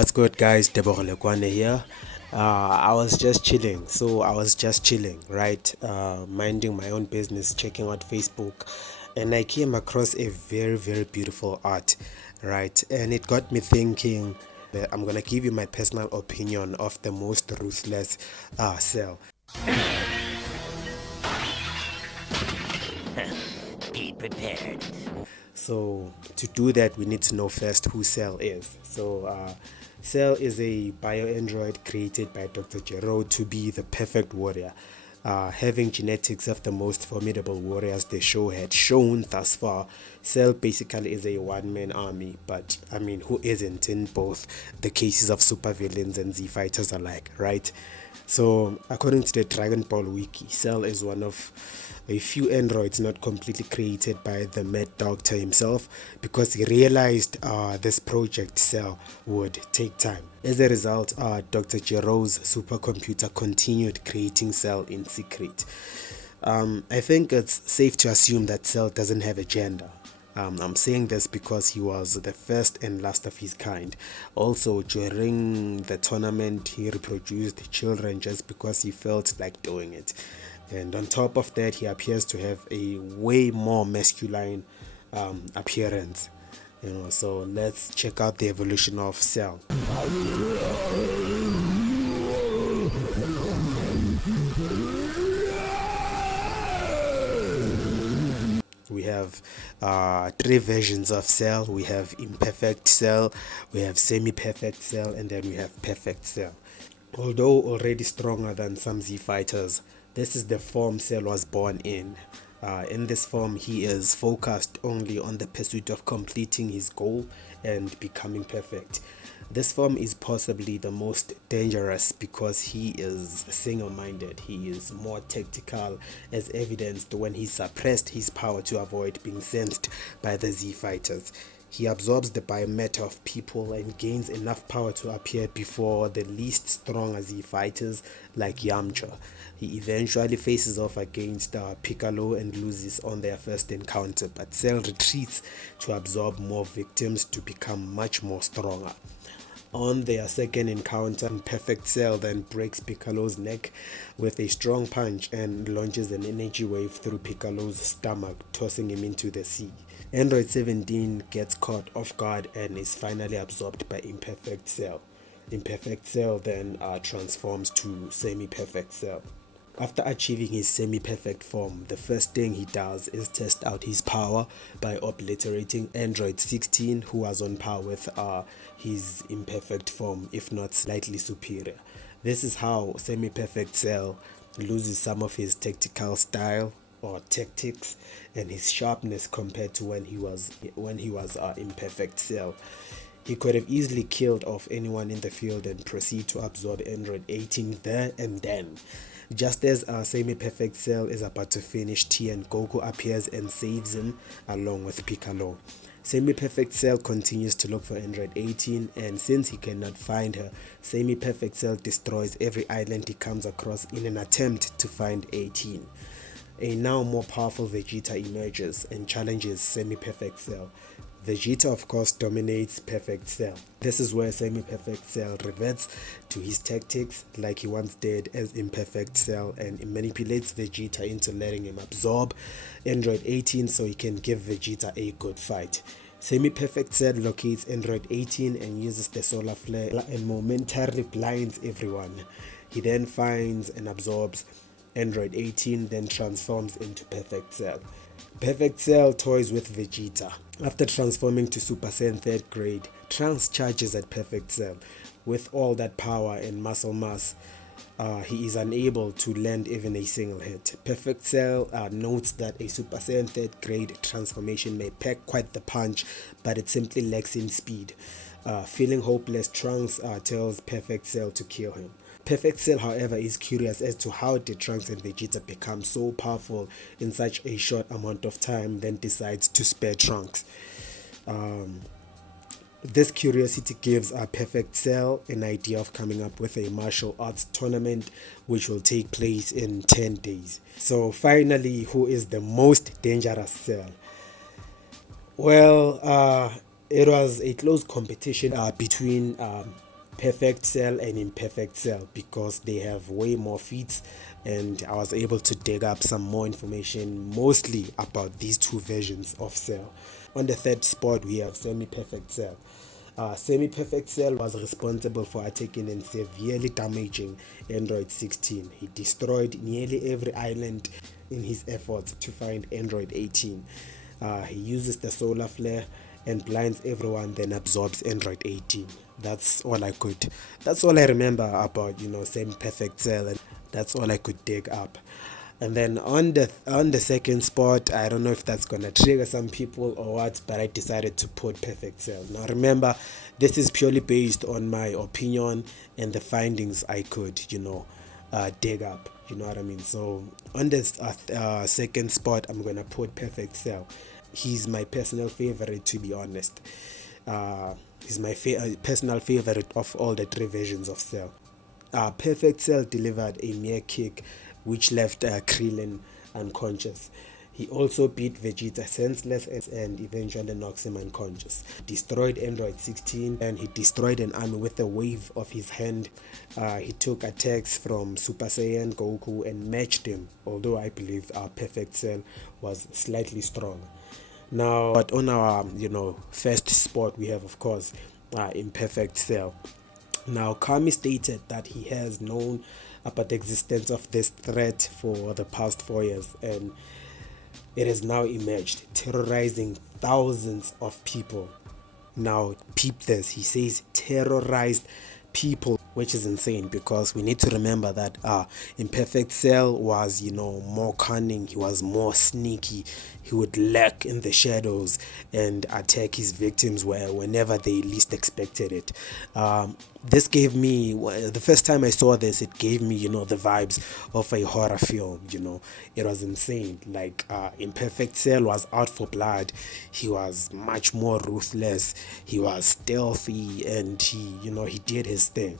What's good, guys? Debogolekwane here. I was just chilling, right? Minding my own business, checking out Facebook, and I came across a very, very beautiful art, right? And it got me thinking. I'm gonna give you my personal opinion of the most ruthless cell. Be prepared. So to do that, we need to know first who Cell is. Cell is a bioandroid created by Dr. Gero to be the perfect warrior, having genetics of the most formidable warriors the show had shown thus far. Cell basically is a one-man army, but I mean, who isn't in both the cases of supervillains and Z fighters alike, right? So, according to the Dragon Ball wiki, Cell is one of a few androids not completely created by the Mad Doctor himself because he realized this project Cell would take time. As a result, Dr. Gero's supercomputer continued creating Cell in secret. I think it's safe to assume that Cell doesn't have a gender. I'm saying this because he was the first and last of his kind. Also, during the tournament, he reproduced children just because he felt like doing it. And on top of that, he appears to have a way more masculine appearance. So let's check out the evolution of Cell. We have three versions of Cell. We have imperfect Cell, we have semi-perfect Cell, and then we have perfect Cell. Although already stronger than some Z fighters, this is the form Cell was born in. In this form, he is focused only on the pursuit of completing his goal and becoming perfect. This form is possibly the most dangerous because he is single-minded. He is more tactical, as evidenced when he suppressed his power to avoid being sensed by the Z fighters. He absorbs the biomatter of people and gains enough power to appear before the least strong Z fighters like Yamcha. He eventually faces off against Piccolo and loses on their first encounter, but Cell retreats to absorb more victims to become much more stronger. On their second encounter, Perfect Cell then breaks Piccolo's neck with a strong punch and launches an energy wave through Piccolo's stomach, tossing him into the sea. Android 17 gets caught off guard and is finally absorbed by Imperfect Cell. Imperfect Cell then transforms to Semi-Perfect Cell. After achieving his semi-perfect form, the first thing he does is test out his power by obliterating Android 16, who was on par with his imperfect form, if not slightly superior. This is how semi-perfect Cell loses some of his tactical style or tactics and his sharpness compared to when he was imperfect Cell. He could have easily killed off anyone in the field and proceed to absorb Android 18 there and then. Just as Semi-Perfect Cell is about to finish, Tien Goku appears and saves him along with Piccolo. Semi-Perfect Cell continues to look for Android 18, and since he cannot find her, Semi-Perfect Cell destroys every island he comes across in an attempt to find 18. A now more powerful Vegeta emerges and challenges Semi-Perfect Cell. Vegeta of course dominates Perfect Cell. This is where Semi-Perfect Cell reverts to his tactics like he once did as Imperfect Cell and manipulates Vegeta into letting him absorb Android 18 so he can give Vegeta a good fight. Semi-Perfect Cell locates Android 18 and uses the solar flare and momentarily blinds everyone. He then finds and absorbs Android 18, then transforms into Perfect Cell. Perfect Cell toys with Vegeta. After transforming to Super Saiyan 3rd grade, Trunks charges at Perfect Cell. With all that power and muscle mass, he is unable to land even a single hit. Perfect Cell notes that a Super Saiyan 3rd grade transformation may pack quite the punch, but it simply lacks in speed. Feeling hopeless, Trunks tells Perfect Cell to kill him. Perfect Cell, however, is curious as to how did Trunks and Vegeta become so powerful in such a short amount of time, then decides to spare Trunks. This curiosity gives Perfect Cell an idea of coming up with a martial arts tournament which will take place in 10 days. So finally, who is the most dangerous Cell? Well, it was a close competition between Perfect Cell and Imperfect Cell because they have way more feats, and I was able to dig up some more information mostly about these two versions of Cell. On the third spot we have Semi-Perfect Cell. Semi-Perfect Cell was responsible for attacking and severely damaging Android 16. He destroyed nearly every island in his efforts to find Android 18. He uses the solar flare and blinds everyone, then absorbs Android 18. That's all I could. That's all I remember about Semi-Perfect Cell, and that's all I could dig up. And then on the second spot, I don't know if that's gonna trigger some people or what, but I decided to put Perfect Cell. Now remember, this is purely based on my opinion and the findings I could, dig up. You know what I mean? So on this second spot, I'm gonna put Perfect Cell. He's my personal favorite, to be honest. He's my personal favorite of all the three versions of Cell. Perfect Cell delivered a mere kick which left Krillin unconscious. He also beat Vegeta senseless and eventually knocks him unconscious. Destroyed Android 16 and he destroyed an army with a wave of his hand. He took attacks from Super Saiyan Goku and matched him, although I believe our Perfect Cell was slightly stronger. Now, but on our first spot we have, of course, Imperfect Cell. Now, Kami stated that he has known about the existence of this threat for the past 4 years, and it has now emerged, terrorizing thousands of people. Now, peep this. He says terrorized people, which is insane because we need to remember that Imperfect Cell was, more cunning. He was more sneaky. He would lurk in the shadows and attack his victims whenever they least expected it. This gave me, the first time I saw this, it gave me, the vibes of a horror film. It was insane. Like, Imperfect Cell was out for blood. He was much more ruthless. He was stealthy, and he did his thing.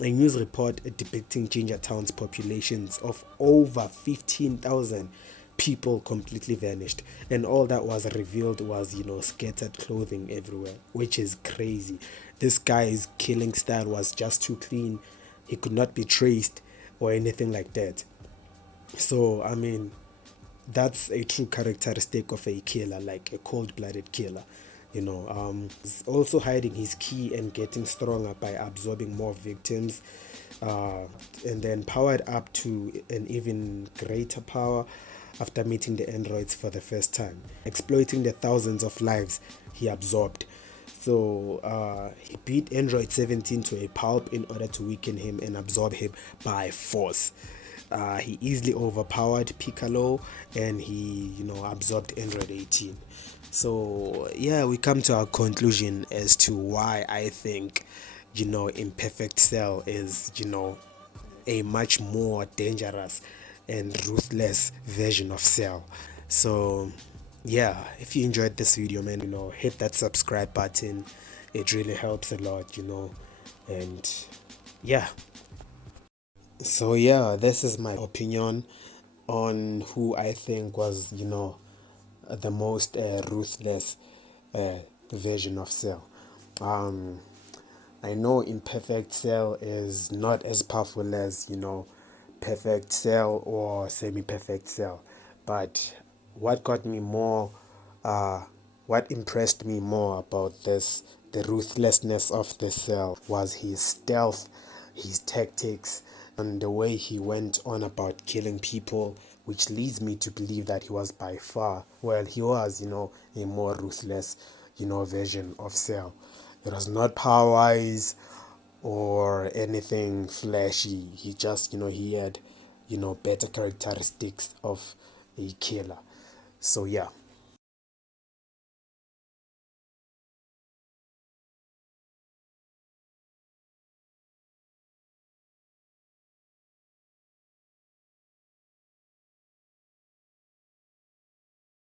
A news report depicting Ginger Town's populations of over 15,000 people completely vanished, and all that was revealed was scattered clothing everywhere, which is crazy. This guy's killing style was just too clean. He could not be traced or anything like that. So I mean, that's a true characteristic of a killer, like a cold-blooded killer. He's also hiding his key and getting stronger by absorbing more victims, and then powered up to an even greater power after meeting the androids for the first time, exploiting the thousands of lives he absorbed. So he beat Android 17 to a pulp in order to weaken him and absorb him by force. He easily overpowered Piccolo, and he absorbed Android 18. So yeah, we come to our conclusion as to why I think Imperfect Cell is a much more dangerous and ruthless version of Cell. So yeah, if you enjoyed this video, man, hit that subscribe button. It really helps a lot, and yeah. So yeah, this is my opinion on who I think was the most ruthless version of Cell. um I know Imperfect Cell is not as powerful as Perfect Cell or Semi-Perfect Cell, but what got me more what impressed me more about the ruthlessness of the Cell, was his stealth, his tactics, and the way he went on about killing people, which leads me to believe that he was by far, well, he was, a more ruthless, version of Cell. It was not power-wise or anything flashy. He just, he had, better characteristics of a killer. So yeah.